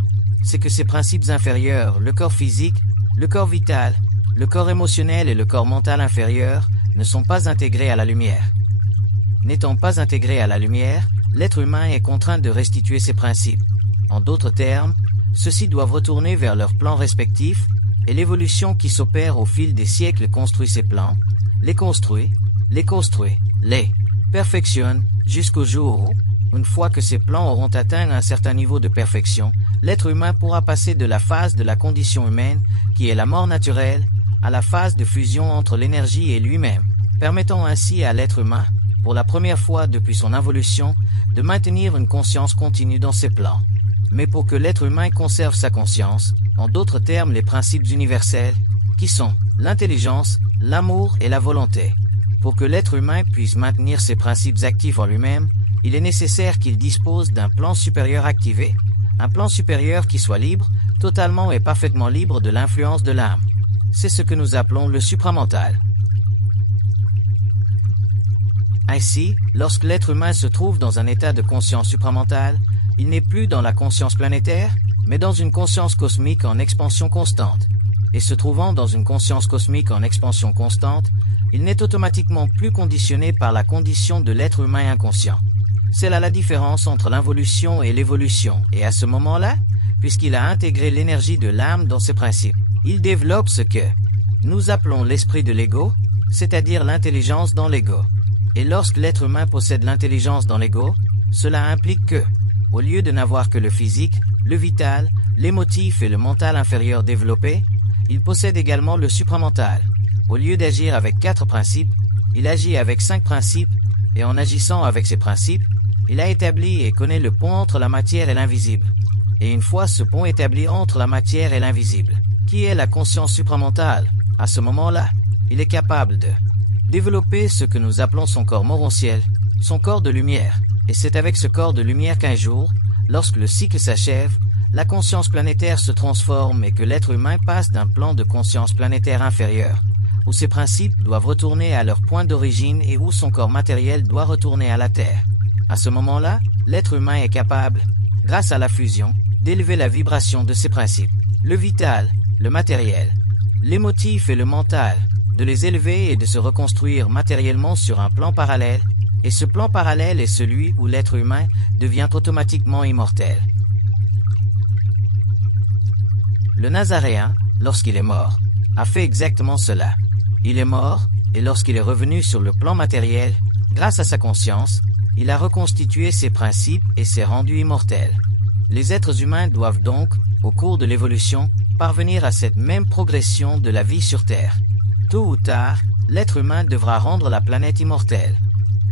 c'est que ses principes inférieurs, le corps physique, le corps vital, le corps émotionnel et le corps mental inférieur, ne sont pas intégrés à la lumière. N'étant pas intégrés à la lumière, l'être humain est contraint de restituer ses principes. En d'autres termes, ceux-ci doivent retourner vers leurs plans respectifs, et l'évolution qui s'opère au fil des siècles construit ces plans, les perfectionne jusqu'au jour où, une fois que ces plans auront atteint un certain niveau de perfection, l'être humain pourra passer de la phase de la condition humaine, qui est la mort naturelle, à la phase de fusion entre l'énergie et lui-même, permettant ainsi à l'être humain, pour la première fois depuis son involution, de maintenir une conscience continue dans ses plans. Mais pour que l'être humain conserve sa conscience, en d'autres termes les principes universels, qui sont l'intelligence, l'amour et la volonté. Pour que l'être humain puisse maintenir ces principes actifs en lui-même, il est nécessaire qu'il dispose d'un plan supérieur activé, un plan supérieur qui soit libre, totalement et parfaitement libre de l'influence de l'âme. C'est ce que nous appelons le supramental. Ainsi, lorsque l'être humain se trouve dans un état de conscience supramentale, il n'est plus dans la conscience planétaire, mais dans une conscience cosmique en expansion constante. Et se trouvant dans une conscience cosmique en expansion constante, il n'est automatiquement plus conditionné par la condition de l'être humain inconscient. C'est là la différence entre l'involution et l'évolution, et à ce moment-là, puisqu'il a intégré l'énergie de l'âme dans ses principes, il développe ce que nous appelons l'esprit de l'ego, c'est-à-dire l'intelligence dans l'ego. Et lorsque l'être humain possède l'intelligence dans l'ego, cela implique que, au lieu de n'avoir que le physique, le vital, l'émotif et le mental inférieur développés, il possède également le supramental. Au lieu d'agir avec 4 principes, il agit avec 5 principes, et en agissant avec ces principes, il a établi et connaît le pont entre la matière et l'invisible. Et une fois ce pont établi entre la matière et l'invisible, qui est la conscience supramentale, à ce moment-là, il est capable de développer ce que nous appelons son corps morontiel, son corps de lumière. Et c'est avec ce corps de lumière qu'un jour, lorsque le cycle s'achève, la conscience planétaire se transforme et que l'être humain passe d'un plan de conscience planétaire inférieur, où ses principes doivent retourner à leur point d'origine et où son corps matériel doit retourner à la Terre. À ce moment-là, l'être humain est capable, grâce à la fusion, d'élever la vibration de ses principes, le vital, le matériel, l'émotif et le mental, de les élever et de se reconstruire matériellement sur un plan parallèle, et ce plan parallèle est celui où l'être humain devient automatiquement immortel. Le Nazaréen, lorsqu'il est mort, a fait exactement cela. Il est mort, et lorsqu'il est revenu sur le plan matériel, grâce à sa conscience, il a reconstitué ses principes et s'est rendu immortel. Les êtres humains doivent donc, au cours de l'évolution, parvenir à cette même progression de la vie sur Terre. Tôt ou tard, l'être humain devra rendre la planète immortelle.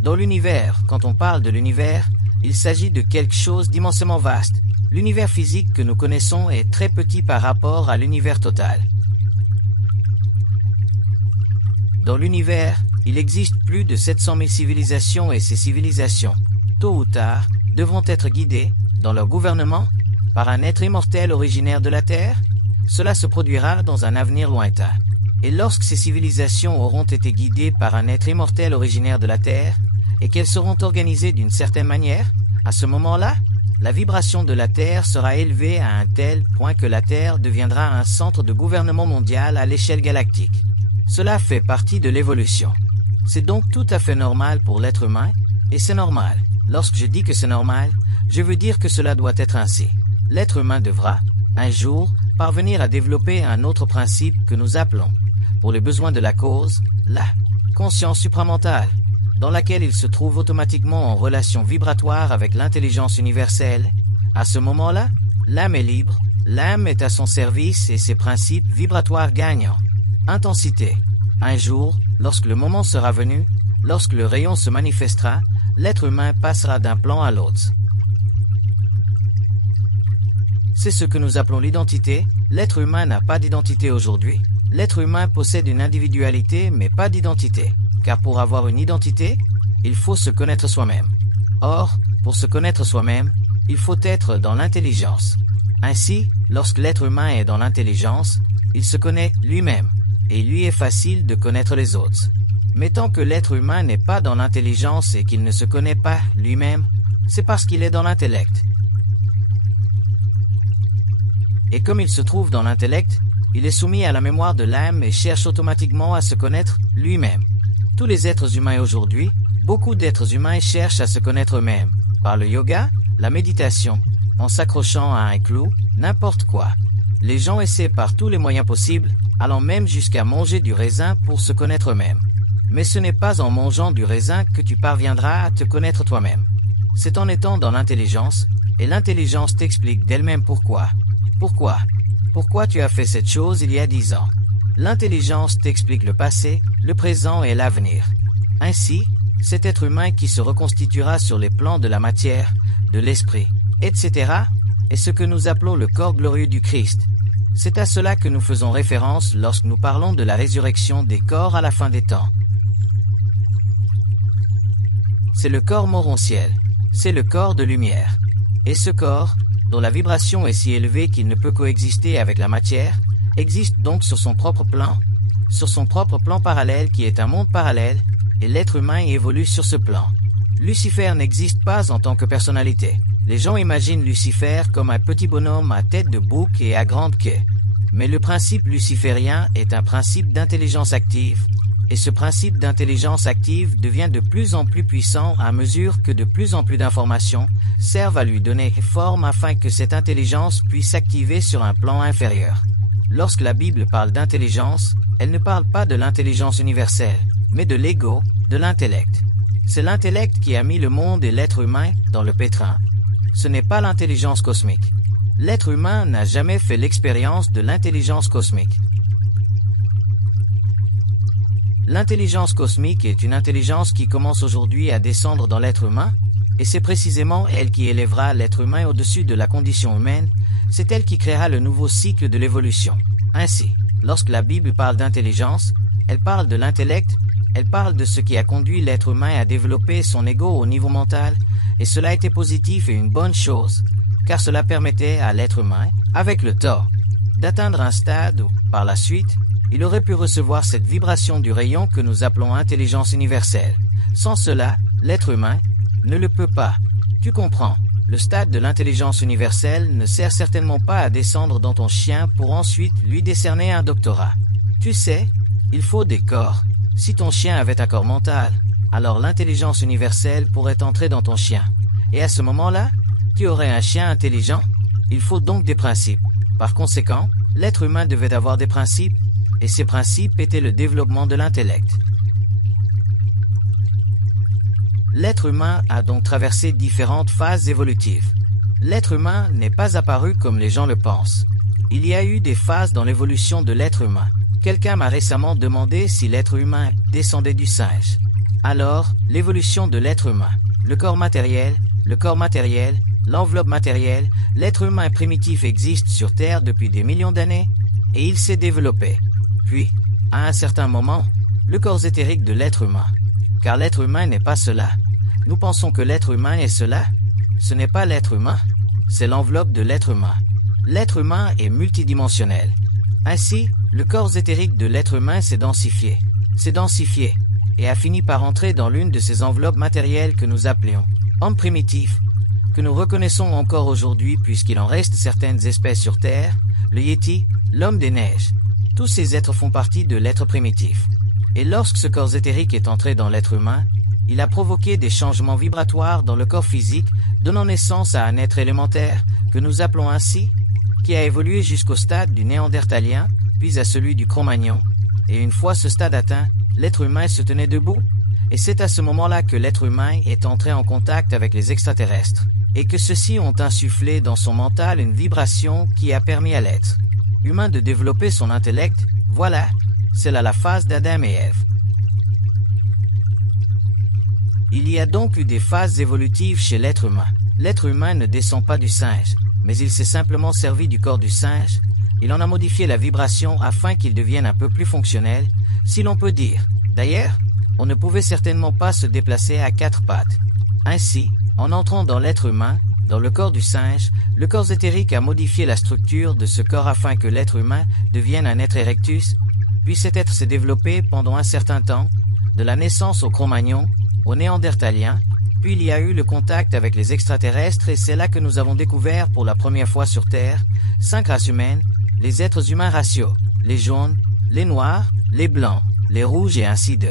Dans l'univers, quand on parle de l'univers, il s'agit de quelque chose d'immensément vaste. L'univers physique que nous connaissons est très petit par rapport à l'univers total. Dans l'univers, il existe plus de 700 000 civilisations et ces civilisations, tôt ou tard, devront être guidées, dans leur gouvernement, par un être immortel originaire de la Terre. Cela se produira dans un avenir lointain. Et lorsque ces civilisations auront été guidées par un être immortel originaire de la Terre, et qu'elles seront organisées d'une certaine manière, à ce moment-là, la vibration de la Terre sera élevée à un tel point que la Terre deviendra un centre de gouvernement mondial à l'échelle galactique. Cela fait partie de l'évolution. C'est donc tout à fait normal pour l'être humain, et c'est normal. Lorsque je dis que c'est normal, je veux dire que cela doit être ainsi. L'être humain devra, un jour, parvenir à développer un autre principe que nous appelons, pour les besoins de la cause, la conscience supramentale, dans laquelle il se trouve automatiquement en relation vibratoire avec l'intelligence universelle. À ce moment-là, l'âme est libre, l'âme est à son service et ses principes vibratoires gagnent. Intensité. Un jour, lorsque le moment sera venu, lorsque le rayon se manifestera, l'être humain passera d'un plan à l'autre. C'est ce que nous appelons l'identité. L'être humain n'a pas d'identité aujourd'hui. L'être humain possède une individualité mais pas d'identité. Car pour avoir une identité, il faut se connaître soi-même. Or, pour se connaître soi-même, il faut être dans l'intelligence. Ainsi, lorsque l'être humain est dans l'intelligence, il se connaît lui-même, et il lui est facile de connaître les autres. Mais tant que l'être humain n'est pas dans l'intelligence et qu'il ne se connaît pas lui-même, c'est parce qu'il est dans l'intellect. Et comme il se trouve dans l'intellect, il est soumis à la mémoire de l'âme et cherche automatiquement à se connaître lui-même. Tous les êtres humains aujourd'hui, beaucoup d'êtres humains cherchent à se connaître eux-mêmes, par le yoga, la méditation, en s'accrochant à un clou, n'importe quoi. Les gens essaient par tous les moyens possibles, allant même jusqu'à manger du raisin pour se connaître eux-mêmes. Mais ce n'est pas en mangeant du raisin que tu parviendras à te connaître toi-même. C'est en étant dans l'intelligence, et l'intelligence t'explique d'elle-même pourquoi. Pourquoi tu as fait cette chose il y a 10 ans. L'intelligence t'explique le passé, le présent et l'avenir. Ainsi, cet être humain qui se reconstituera sur les plans de la matière, de l'esprit, etc., est ce que nous appelons le corps glorieux du Christ. C'est à cela que nous faisons référence lorsque nous parlons de la résurrection des corps à la fin des temps. C'est le corps morontiel, c'est le corps de lumière. Et ce corps, dont la vibration est si élevée qu'il ne peut coexister avec la matière, existe donc sur son propre plan parallèle qui est un monde parallèle, et l'être humain y évolue sur ce plan. Lucifer n'existe pas en tant que personnalité. Les gens imaginent Lucifer comme un petit bonhomme à tête de bouc et à grande queue. Mais le principe luciférien est un principe d'intelligence active, et ce principe d'intelligence active devient de plus en plus puissant à mesure que de plus en plus d'informations servent à lui donner forme afin que cette intelligence puisse s'activer sur un plan inférieur. Lorsque la Bible parle d'intelligence, elle ne parle pas de l'intelligence universelle, mais de l'ego, de l'intellect. C'est l'intellect qui a mis le monde et l'être humain dans le pétrin. Ce n'est pas l'intelligence cosmique. L'être humain n'a jamais fait l'expérience de l'intelligence cosmique. L'intelligence cosmique est une intelligence qui commence aujourd'hui à descendre dans l'être humain, et c'est précisément elle qui élèvera l'être humain au-dessus de la condition humaine. C'est elle qui créera le nouveau cycle de l'évolution. Ainsi, lorsque la Bible parle d'intelligence, elle parle de l'intellect, elle parle de ce qui a conduit l'être humain à développer son ego au niveau mental, et cela était positif et une bonne chose, car cela permettait à l'être humain, avec le temps, d'atteindre un stade où, par la suite, il aurait pu recevoir cette vibration du rayon que nous appelons intelligence universelle. Sans cela, l'être humain ne le peut pas. Tu comprends? Le stade de l'intelligence universelle ne sert certainement pas à descendre dans ton chien pour ensuite lui décerner un doctorat. Tu sais, il faut des corps. Si ton chien avait un corps mental, alors l'intelligence universelle pourrait entrer dans ton chien. Et à ce moment-là, tu aurais un chien intelligent. Il faut donc des principes. Par conséquent, l'être humain devait avoir des principes, et ces principes étaient le développement de l'intellect. L'être humain a donc traversé différentes phases évolutives. L'être humain n'est pas apparu comme les gens le pensent. Il y a eu des phases dans l'évolution de l'être humain. Quelqu'un m'a récemment demandé si l'être humain descendait du singe. Alors, l'évolution de l'être humain, le corps matériel, l'enveloppe matérielle, l'être humain primitif existe sur Terre depuis des millions d'années, et il s'est développé. Puis, à un certain moment, le corps éthérique de l'être humain. Car l'être humain n'est pas cela. Nous pensons que l'être humain est cela. Ce n'est pas l'être humain, c'est l'enveloppe de l'être humain. L'être humain est multidimensionnel. Ainsi, le corps éthérique de l'être humain s'est densifié, et a fini par entrer dans l'une de ces enveloppes matérielles que nous appelions homme primitif. que nous reconnaissons encore aujourd'hui puisqu'il en reste certaines espèces sur Terre, le Yéti, l'homme des neiges. Tous ces êtres font partie de l'être primitif. Et lorsque ce corps éthérique est entré dans l'être humain, il a provoqué des changements vibratoires dans le corps physique, donnant naissance à un être élémentaire, que nous appelons ainsi, qui a évolué jusqu'au stade du néandertalien, puis à celui du Cro-Magnon. Et une fois ce stade atteint, l'être humain se tenait debout. Et c'est à ce moment-là que l'être humain est entré en contact avec les extraterrestres, et que ceux-ci ont insufflé dans son mental une vibration qui a permis à l'être humain de développer son intellect. Voilà, c'est là la phase d'Adam et Ève. Il y a donc eu des phases évolutives chez l'être humain. L'être humain ne descend pas du singe, mais il s'est simplement servi du corps du singe. Il en a modifié la vibration afin qu'il devienne un peu plus fonctionnel, si l'on peut dire. D'ailleurs, on ne pouvait certainement pas se déplacer à quatre pattes. Ainsi, en entrant dans l'être humain, dans le corps du singe, le corps éthérique a modifié la structure de ce corps afin que l'être humain devienne un être erectus, puis cet être s'est développé pendant un certain temps, de la naissance au Cro-Magnon, au néandertalien, puis il y a eu le contact avec les extraterrestres et c'est là que nous avons découvert pour la première fois sur Terre 5 races humaines, les êtres humains raciaux, les jaunes, les noirs, les blancs, les rouges et ainsi de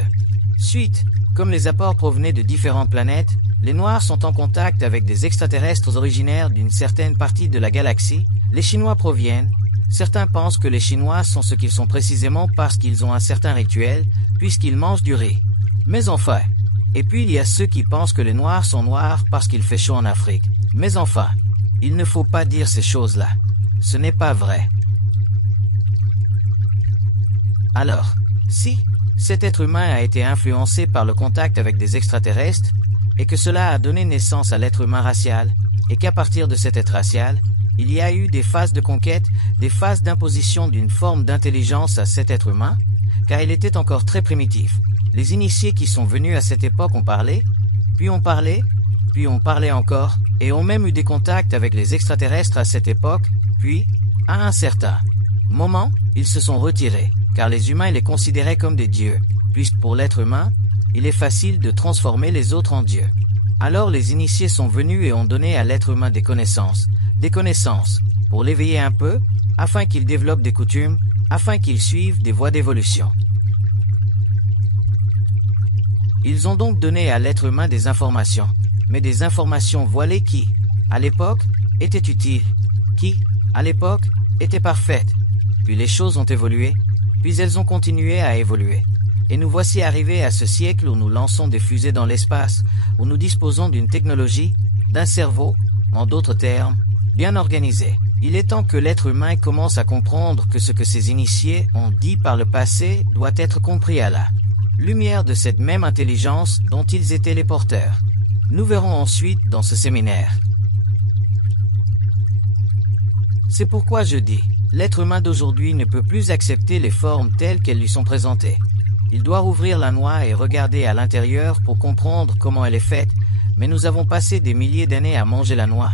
suite. Comme les apports provenaient de différentes planètes, les noirs sont en contact avec des extraterrestres originaires d'une certaine partie de la galaxie, les Chinois proviennent. Certains pensent que les Chinois sont ce qu'ils sont précisément parce qu'ils ont un certain rituel, puisqu'ils mangent du riz. Mais enfin, et puis il y a ceux qui pensent que les Noirs sont noirs parce qu'il fait chaud en Afrique. Mais enfin, il ne faut pas dire ces choses-là. Ce n'est pas vrai. Alors, si cet être humain a été influencé par le contact avec des extraterrestres, et que cela a donné naissance à l'être humain racial, et qu'à partir de cet être racial, il y a eu des phases de conquête, des phases d'imposition d'une forme d'intelligence à cet être humain, car il était encore très primitif. Les initiés qui sont venus à cette époque ont parlé, puis ont parlé, puis ont parlé encore, et ont même eu des contacts avec les extraterrestres à cette époque, puis, à un certain moment, ils se sont retirés, car les humains les considéraient comme des dieux, puisque pour l'être humain, il est facile de transformer les autres en dieux. Alors les initiés sont venus et ont donné à l'être humain des connaissances, pour l'éveiller un peu, afin qu'il développe des coutumes, afin qu'il suive des voies d'évolution. Ils ont donc donné à l'être humain des informations, mais des informations voilées qui, à l'époque, étaient utiles, qui, à l'époque, étaient parfaites. Puis les choses ont évolué, puis elles ont continué à évoluer. Et nous voici arrivés à ce siècle où nous lançons des fusées dans l'espace, où nous disposons d'une technologie, d'un cerveau, en d'autres termes, bien organisé. Il est temps que l'être humain commence à comprendre que ce que ces initiés ont dit par le passé doit être compris à la lumière de cette même intelligence dont ils étaient les porteurs. Nous verrons ensuite dans ce séminaire. C'est pourquoi je dis, l'être humain d'aujourd'hui ne peut plus accepter les formes telles qu'elles lui sont présentées. Il doit rouvrir la noix et regarder à l'intérieur pour comprendre comment elle est faite, mais nous avons passé des milliers d'années à manger la noix.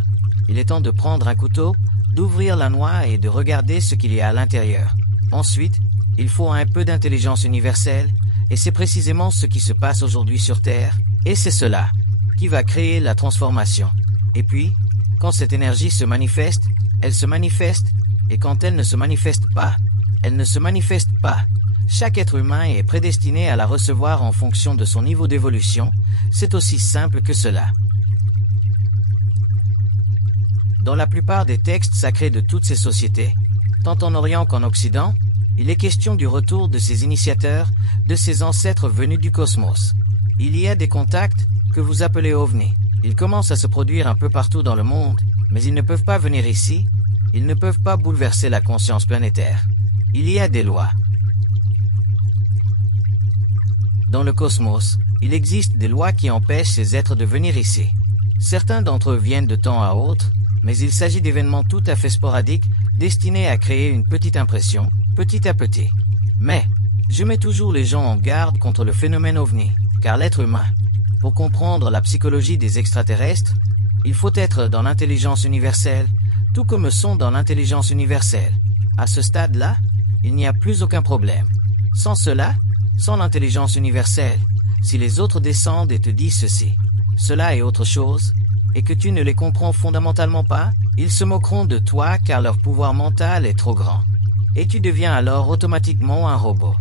Il est temps de prendre un couteau, d'ouvrir la noix et de regarder ce qu'il y a à l'intérieur. Ensuite, il faut un peu d'intelligence universelle, et c'est précisément ce qui se passe aujourd'hui sur Terre, et c'est cela qui va créer la transformation. Et puis, quand cette énergie se manifeste, elle se manifeste, et quand elle ne se manifeste pas, elle ne se manifeste pas. Chaque être humain est prédestiné à la recevoir en fonction de son niveau d'évolution, c'est aussi simple que cela. Dans la plupart des textes sacrés de toutes ces sociétés, tant en Orient qu'en Occident, il est question du retour de ces initiateurs, de ces ancêtres venus du cosmos. Il y a des contacts que vous appelez ovnis. Ils commencent à se produire un peu partout dans le monde, mais ils ne peuvent pas venir ici, ils ne peuvent pas bouleverser la conscience planétaire. Il y a des lois. Dans le cosmos, il existe des lois qui empêchent ces êtres de venir ici. Certains d'entre eux viennent de temps à autre, mais il s'agit d'événements tout à fait sporadiques, destinés à créer une petite impression, petit à petit. Mais, je mets toujours les gens en garde contre le phénomène ovni, car l'être humain, pour comprendre la psychologie des extraterrestres, il faut être dans l'intelligence universelle, tout comme sont dans l'intelligence universelle. À ce stade-là, il n'y a plus aucun problème. Sans cela, sans l'intelligence universelle, si les autres descendent et te disent ceci, cela est autre chose, et que tu ne les comprends fondamentalement pas, ils se moqueront de toi car leur pouvoir mental est trop grand. Et tu deviens alors automatiquement un robot.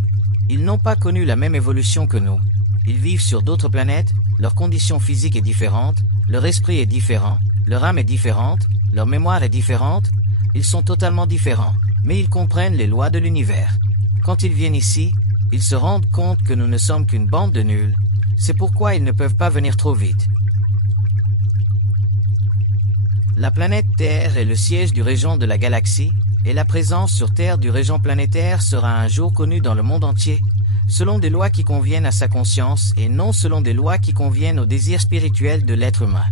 Ils n'ont pas connu la même évolution que nous. Ils vivent sur d'autres planètes, leur condition physique est différente, leur esprit est différent, leur âme est différente, leur mémoire est différente, ils sont totalement différents, mais ils comprennent les lois de l'univers. Quand ils viennent ici, ils se rendent compte que nous ne sommes qu'une bande de nuls, c'est pourquoi ils ne peuvent pas venir trop vite. La planète Terre est le siège du régent de la galaxie, et la présence sur Terre du régent planétaire sera un jour connue dans le monde entier, selon des lois qui conviennent à sa conscience et non selon des lois qui conviennent au désir spirituel de l'être humain.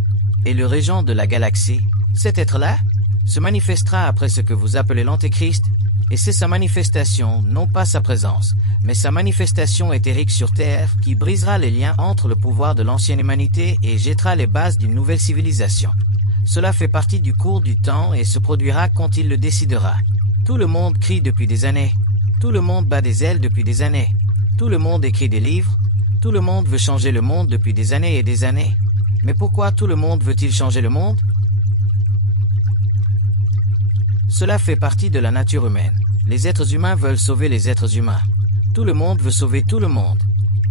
Et le régent de la galaxie, cet être-là, se manifestera après ce que vous appelez l'Antéchrist, et c'est sa manifestation, non pas sa présence, mais sa manifestation éthérique sur Terre qui brisera les liens entre le pouvoir de l'ancienne humanité et jettera les bases d'une nouvelle civilisation. Cela fait partie du cours du temps et se produira quand il le décidera. Tout le monde crie depuis des années. Tout le monde bat des ailes depuis des années. Tout le monde écrit des livres. Tout le monde veut changer le monde depuis des années et des années. Mais pourquoi tout le monde veut-il changer le monde? Cela fait partie de la nature humaine. Les êtres humains veulent sauver les êtres humains. Tout le monde veut sauver tout le monde.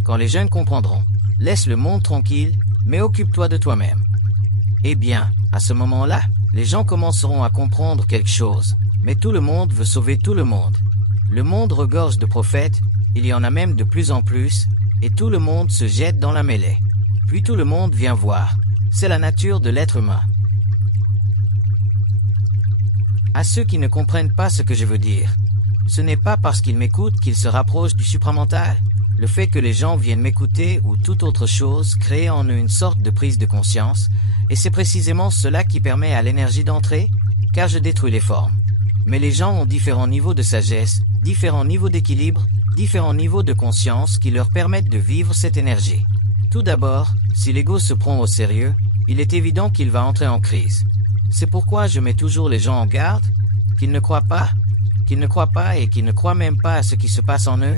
Quand les jeunes comprendront, laisse le monde tranquille, mais occupe-toi de toi-même. Eh bien, à ce moment-là, les gens commenceront à comprendre quelque chose. Mais tout le monde veut sauver tout le monde. Le monde regorge de prophètes, il y en a même de plus en plus, et tout le monde se jette dans la mêlée. Puis tout le monde vient voir. C'est la nature de l'être humain. À ceux qui ne comprennent pas ce que je veux dire, ce n'est pas parce qu'ils m'écoutent qu'ils se rapprochent du supramental. Le fait que les gens viennent m'écouter ou toute autre chose crée en eux une sorte de prise de conscience, et c'est précisément cela qui permet à l'énergie d'entrer, car je détruis les formes. Mais les gens ont différents niveaux de sagesse, différents niveaux d'équilibre, différents niveaux de conscience qui leur permettent de vivre cette énergie. Tout d'abord, si l'ego se prend au sérieux, il est évident qu'il va entrer en crise. C'est pourquoi je mets toujours les gens en garde, qu'ils ne croient pas et qu'ils ne croient même pas à ce qui se passe en eux,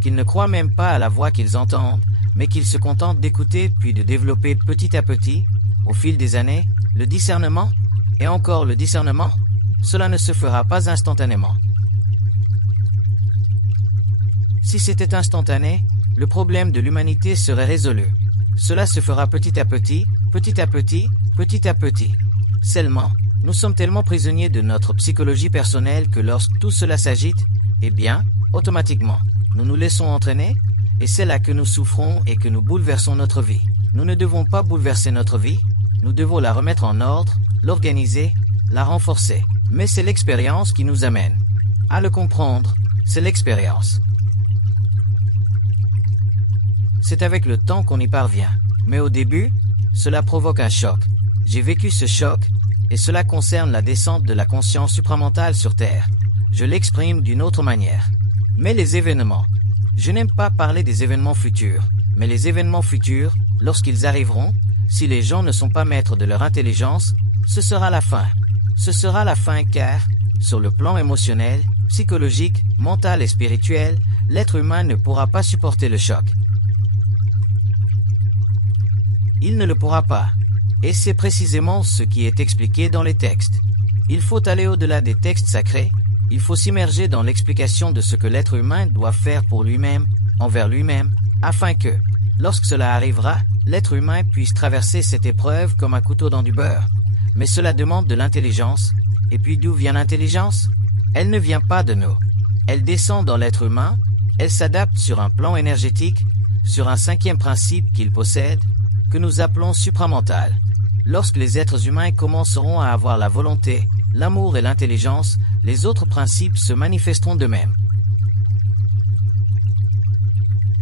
qu'ils ne croient même pas à la voix qu'ils entendent, mais qu'ils se contentent d'écouter puis de développer petit à petit, au fil des années, le discernement, et encore le discernement. Cela ne se fera pas instantanément. Si c'était instantané, le problème de l'humanité serait résolu. Cela se fera petit à petit, petit à petit, petit à petit. Seulement, nous sommes tellement prisonniers de notre psychologie personnelle que lorsque tout cela s'agite, eh bien, automatiquement, nous nous laissons entraîner, et c'est là que nous souffrons et que nous bouleversons notre vie. Nous ne devons pas bouleverser notre vie, nous devons la remettre en ordre, l'organiser, la renforcer. Mais c'est l'expérience qui nous amène. À le comprendre, c'est l'expérience. C'est avec le temps qu'on y parvient. Mais au début, cela provoque un choc. J'ai vécu ce choc, et cela concerne la descente de la conscience supramentale sur Terre. Je l'exprime d'une autre manière. Mais les événements. Je n'aime pas parler des événements futurs, mais les événements futurs, lorsqu'ils arriveront, si les gens ne sont pas maîtres de leur intelligence, ce sera la fin. Ce sera la fin car, sur le plan émotionnel, psychologique, mental et spirituel, l'être humain ne pourra pas supporter le choc. Il ne le pourra pas. Et c'est précisément ce qui est expliqué dans les textes. Il faut aller au-delà des textes sacrés, il faut s'immerger dans l'explication de ce que l'être humain doit faire pour lui-même, envers lui-même, afin que, lorsque cela arrivera, l'être humain puisse traverser cette épreuve comme un couteau dans du beurre. Mais cela demande de l'intelligence. Et puis d'où vient l'intelligence? Elle ne vient pas de nous. Elle descend dans l'être humain, elle s'adapte sur un plan énergétique, sur un cinquième principe qu'il possède, que nous appelons supramental. Lorsque les êtres humains commenceront à avoir la volonté, l'amour et l'intelligence, les autres principes se manifesteront d'eux-mêmes.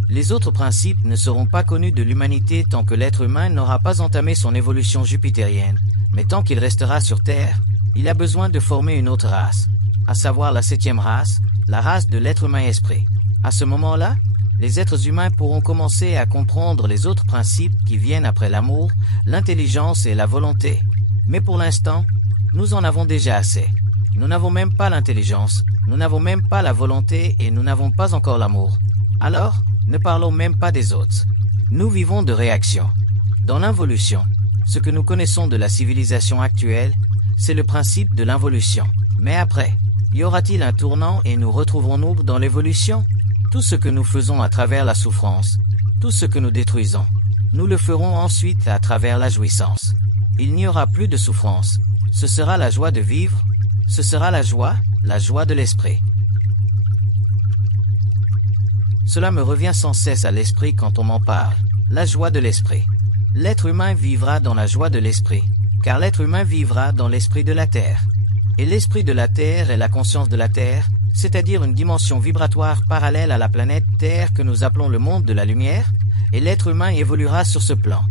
Les autres principes ne seront pas connus de l'humanité tant que l'être humain n'aura pas entamé son évolution jupitérienne, mais tant qu'il restera sur Terre, il a besoin de former une autre race, à savoir la 7e race, la race de l'être humain esprit. À ce moment-là, les êtres humains pourront commencer à comprendre les autres principes qui viennent après l'amour, l'intelligence et la volonté. Mais pour l'instant, nous en avons déjà assez. Nous n'avons même pas l'intelligence, nous n'avons même pas la volonté et nous n'avons pas encore l'amour. Alors, ne parlons même pas des autres. Nous vivons de réactions. Dans l'involution, Ce que nous connaissons de la civilisation actuelle, c'est le principe de l'involution. Mais après, y aura-t-il un tournant et nous retrouverons-nous dans l'évolution? Tout ce que nous faisons à travers la souffrance, tout ce que nous détruisons, nous le ferons ensuite à travers la jouissance. Il n'y aura plus de souffrance. Ce sera la joie de vivre. Ce sera la joie de l'esprit. Cela me revient sans cesse à l'esprit quand on m'en parle. La joie de l'esprit. L'être humain vivra dans la joie de l'esprit, car l'être humain vivra dans l'esprit de la terre. Et l'esprit de la terre est la conscience de la terre, c'est-à-dire une dimension vibratoire parallèle à la planète Terre que nous appelons le monde de la lumière, et l'être humain évoluera sur ce plan.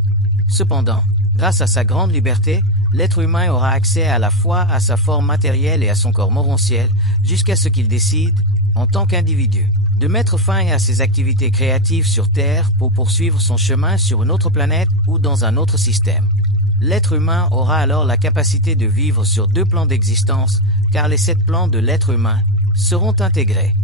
Cependant, grâce à sa grande liberté, l'être humain aura accès à la fois à sa forme matérielle et à son corps morontiel, jusqu'à ce qu'il décide, en tant qu'individu, de mettre fin à ses activités créatives sur Terre pour poursuivre son chemin sur une autre planète ou dans un autre système. L'être humain aura alors la capacité de vivre sur 2 plans d'existence, car les 7 plans de l'être humain seront intégrés.